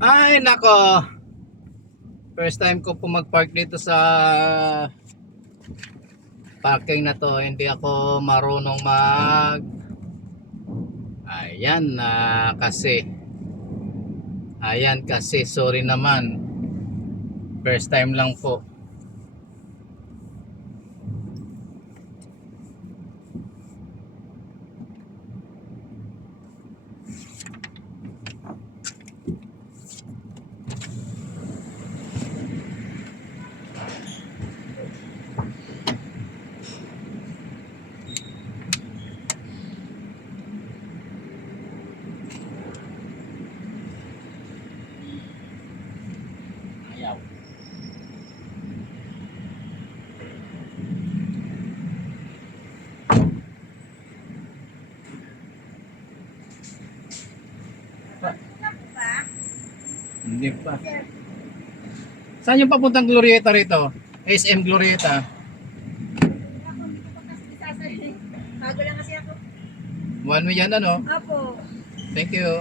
Ay nako, first time ko po mag-park dito sa parking na to. Hindi ako marunong mag ayan na kasi sorry naman, first time lang po. Ayaw. Hindi pa. Saan yung papuntang Glorieta rito? SM Glorieta. Bago lang kasi ako. One way yan ano? Apo. Thank you.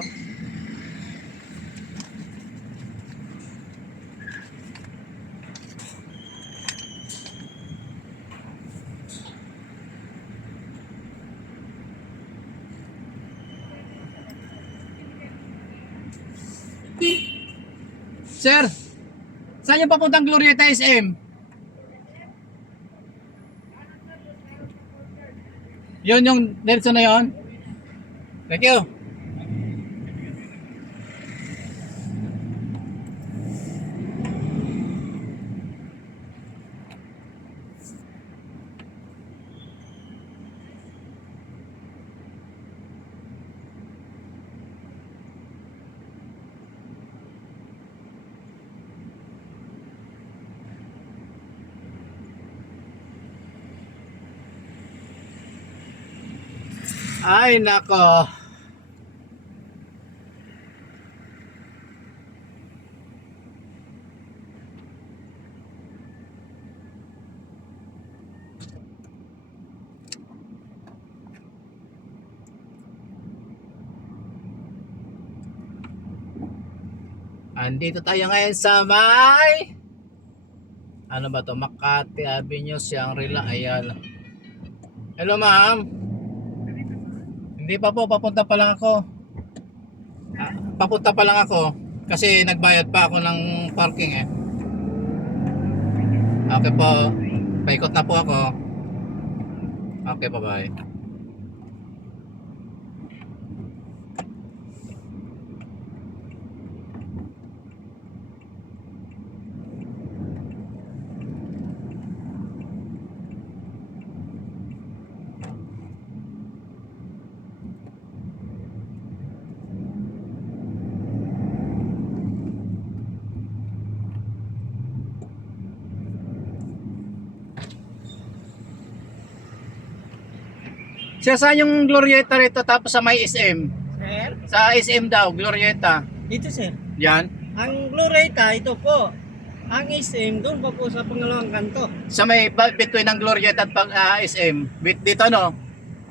Sir, saan yung papuntang Glorieta SM? Yun yung diretso na yun? Thank you. Ay nako. Andito tayo ngayon sa may ano ba to? Makati Avenue, Shangri-La. Ayan. Hello ma'am. Hindi pa po, papunta pa lang ako. Papunta pa lang ako kasi nagbayad pa ako ng parking eh. Okay po. Paikot na po ako. Okay, bye-bye. Siya saan yung Glorieta rito tapos sa may SM? Sir? Sa SM daw, Glorieta. Dito sir. Yan. Ang Glorieta, ito po. Ang SM, doon pa po sa pangalawang kanto. Sa may between ng Glorieta at SM. Dito no?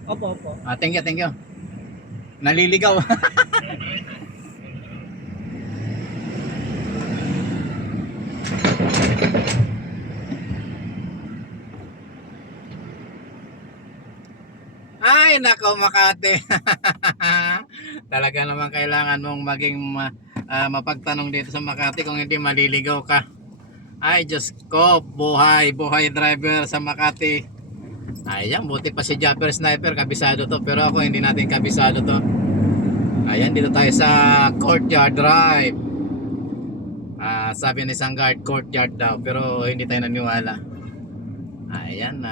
Opo, opo. Thank you, thank you. Naliligaw. Ay, nako Makati. Talaga naman kailangan mong maging mapagtanong dito sa Makati kung hindi maliligaw ka. Ay, Diyos ko, buhay driver sa Makati. Ayan, buti pa si Japper Sniper, kabisado to. Pero ako, hindi natin kabisado to. Ayan, dito tayo sa Courtyard Drive. Sabi ni isang guard, Courtyard daw. Pero hindi tayo naniwala. Ayan,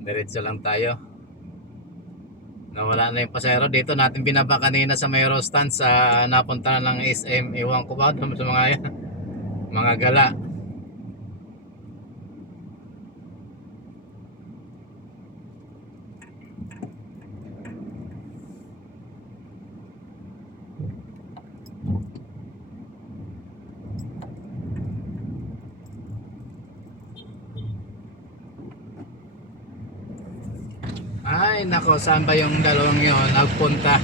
diretso lang tayo. Nawala na yung pasero. Dito natin binaba kanina sa may stand sa napunta ng SM. Iwan ko ba doon sa mga mga gala. Ay nako, saan ba yung dalawang yon nagpunta?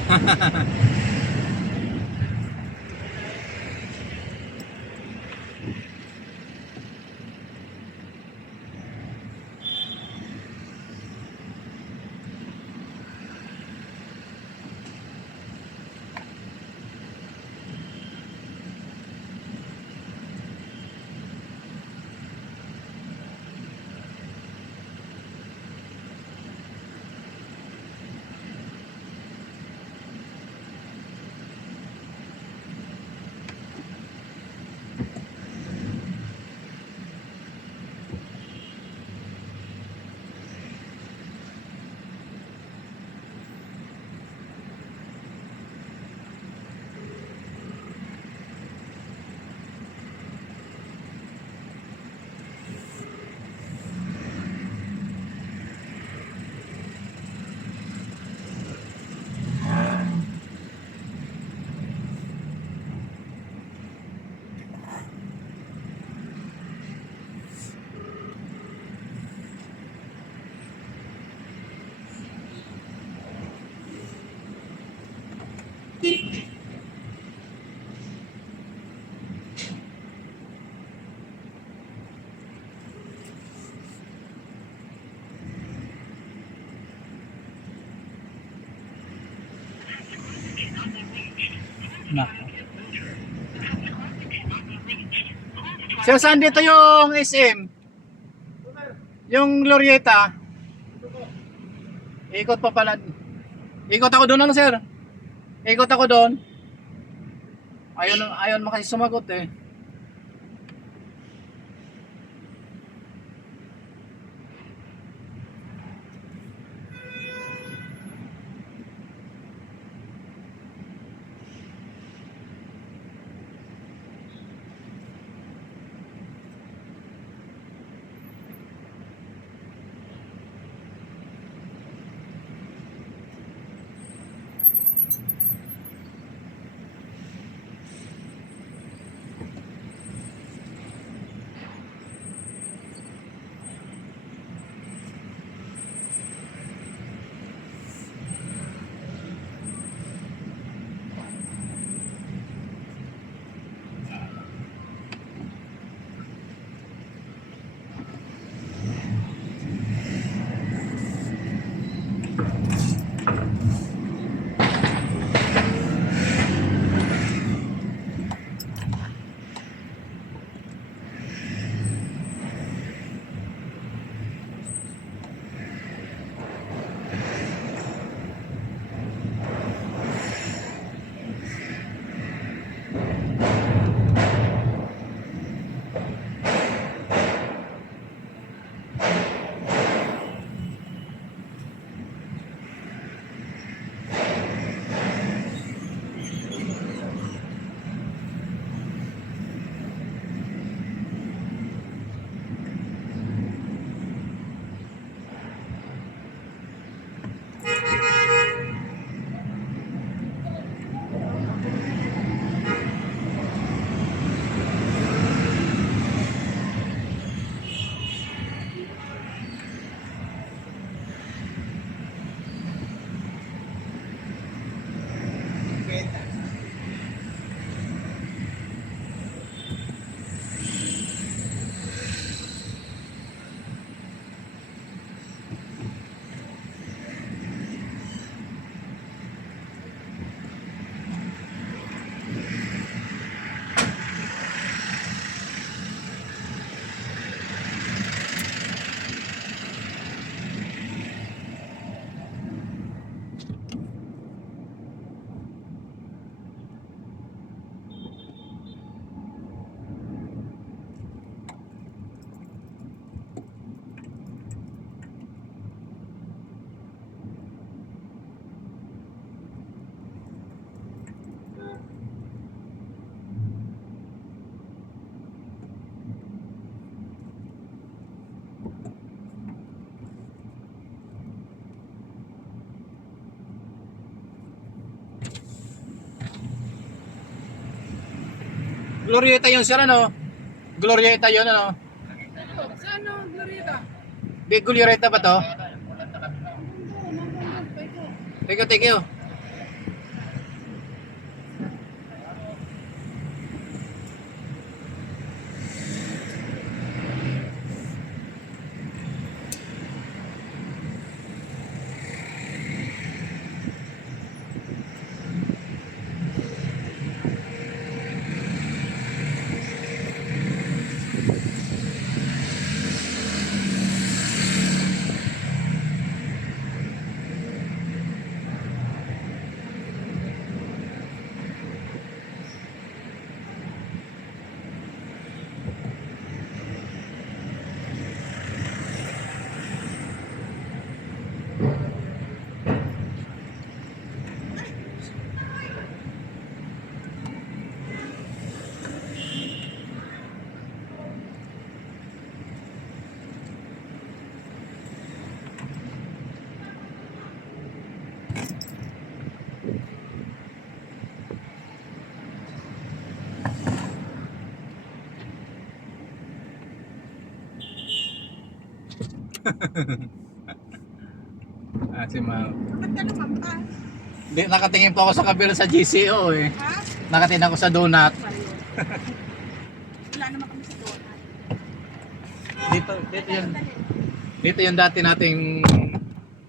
Nako. So, saan dito yung SM? Yung Glorieta? Ikot pa pala. Ikot ako doon, ano sir? Ikot ako doon. Ayun mo kasi sumagot eh. Glorieta yun sir, ano? Glorieta yun, ano? Saan ang Glorieta? Di Glorieta ba to? Thank you. Si ma'am. Ba't ka naman pa? Nakatingin po ako sa kabila sa GCO eh. Ha? Nakatingin ako sa donut. Wala naman kami sa donut. Dito yun. Dito yung dati nating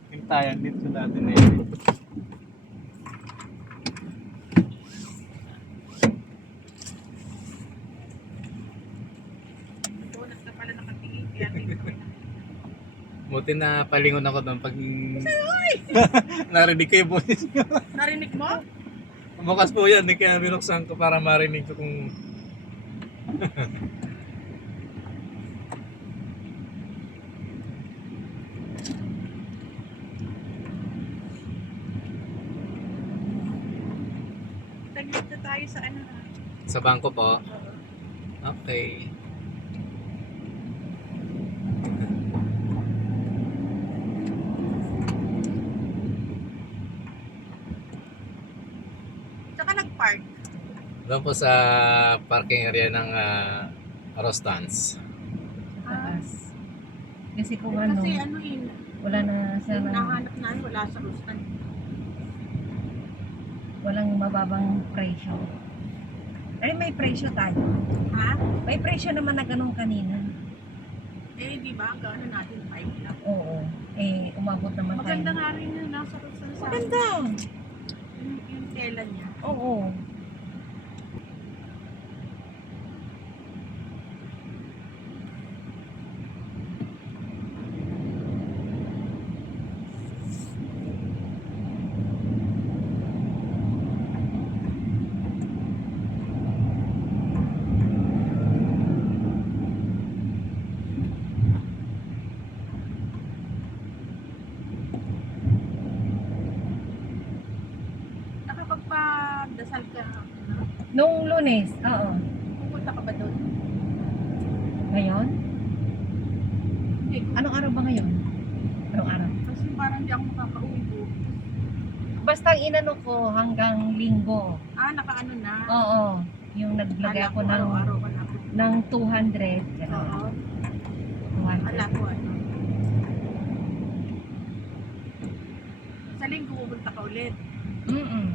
hintayan. Dito sa dati na yun. Donut na pala nakatingin. Kaya tingin ko na. Buti na palingon ako doon pag narinig ko yung boses nyo. Narinig mo? Bukas po yan, kaya binuksan ko para marinig ko kung... Taglit na tayo sa ano na. Sa bangko po. Okay. Saka nag-park. Doon po sa parking area ng Rostans. Taas. Kasi kung ano, Kasi ano yun, wala na siya yung na, nahanap namin wala sa Rustan. walang mababang presyo. Ay, may presyo tayo. Ha? May presyo naman na ganun kanina. Eh, di ba? Hanggang ano natin, 5 lang. Oo. Eh, umabot naman Maganda tayo. nga rin yung nasa Rustan sa Maganda. yung tela niya. Oo. Nakapagpadasal ka, no? Nung Lunes, oo. Pupunta ka ba doon? Ngayon? Hindi. Anong araw ba ngayon? Anong araw? Kasi parang di ako makakauwi po. Basta ang inano ko hanggang linggo. Ah, nakaano na. Oo. Yung naglagay Kala ako ko ng, araw-araw ka na. ng 200. Oo. Gano'n. Kala 200. ko ano. Sa linggo pupunta ka ulit. Mm-mm.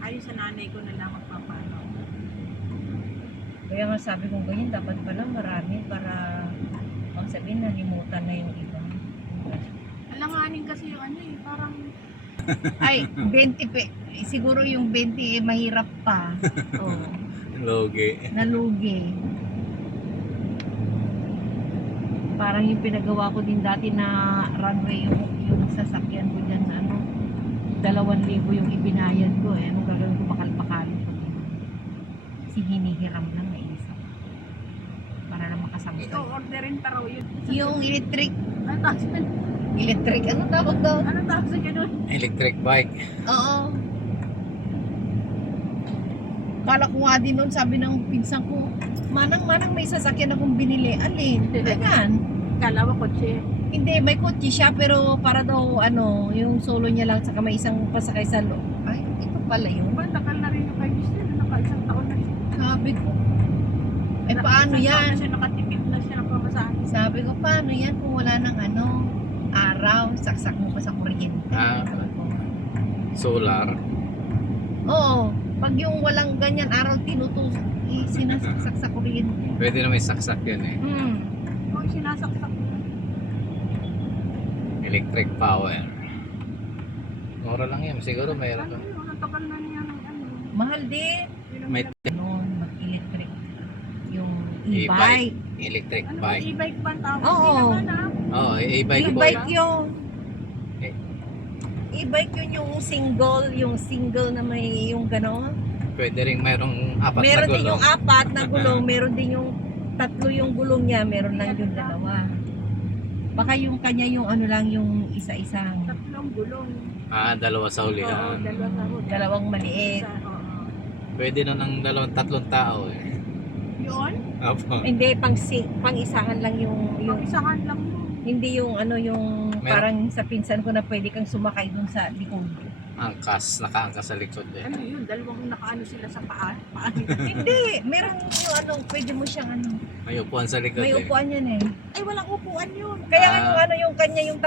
Ayun sa nanay ko na lang magpapano. Kaya nga sabi ko ganyan, dapat pala marami para ang sabihin nalimutan na yung iba. Alanganin kasi yung ano eh, parang Ay, 20 siguro yung 20 mahirap pa. Oh, Logi. nalugi. Parang yung pinagawa ko din dati na runway yung sasakyan ko dyan na ano, 2,000 yung ibinayad ko eh. Anong gagawin ko, bakal-bakalin ko din. Kasi hinihiram lang na isa. Para lang makasangkay. i-orderin pa raw yun. Yung electric, Ano tawag sa anong tawag daw? ano tawag sa ganun? Electric bike. Oo. Kala ko nga din noon, sabi ng pinsan ko, manang may sasakyan akong binili. Alin? Ayan. Kala mo kotse. Hindi, may kotse siya pero para daw ano, yung solo niya lang saka may isang pasakay sa loob. Ay, ito pala yun. Diba, nakal na rin yung kay Mister. Naka-isang taon na siya. Sabi ko. Eh paano Isang taon yan? na siya, nakatipid na siya ng pamasahe. Sabi ko, paano yan kung wala ng ano, araw, saksak mo pa sa kuryente. Ah. Sabi ko. Solar. Oo, pag yung walang ganyan araw sinasaksak sa kuryente. Pwede na may saksak yun eh. Kung sinasaksak mo. Electric power. Mura lang yan. Siguro mayroon Ano ka. yun? Ang tagal na niya ng ano. Mahal din. May Noon, mag-electric. Yung E-bike. e-bike. electric Ano ba, bike. e-bike ba ang tawag? Oo. Hindi naman ah. Oo, e-bike po. E-bike yun. Eh. E-bike yun yung single na may yung gano'n. Pwede rin mayroong apat Meron na din gulong. yung apat na gulong, meron din yung tatlo yung gulong niya, meron lang yung dalawa. Baka yung kanya yung ano lang yung isa-isang, Tatlong gulong. Dalawa sa Oo, ulihan. dalawa sa hood. dalawang maliit. Isa, oo. Pwede na ng tatlong tao eh. Yun? Opo. Hindi, pang isahan lang yung Pag-isahan lang yun. hindi yung ano yung Meron. parang sa pinsan ko na pwede kang sumakay dun sa likod. Angkas, nakaangkas sa likod eh. Ano yun? Dalawang nakaano sila sa paa. Paa. Hindi, meron yung ano, pwede mo siyang ano, May upuan sa likod may eh. upuan yan eh. Ay, walang upuan yun. Kaya nga Ah. yung ano yung kanya yung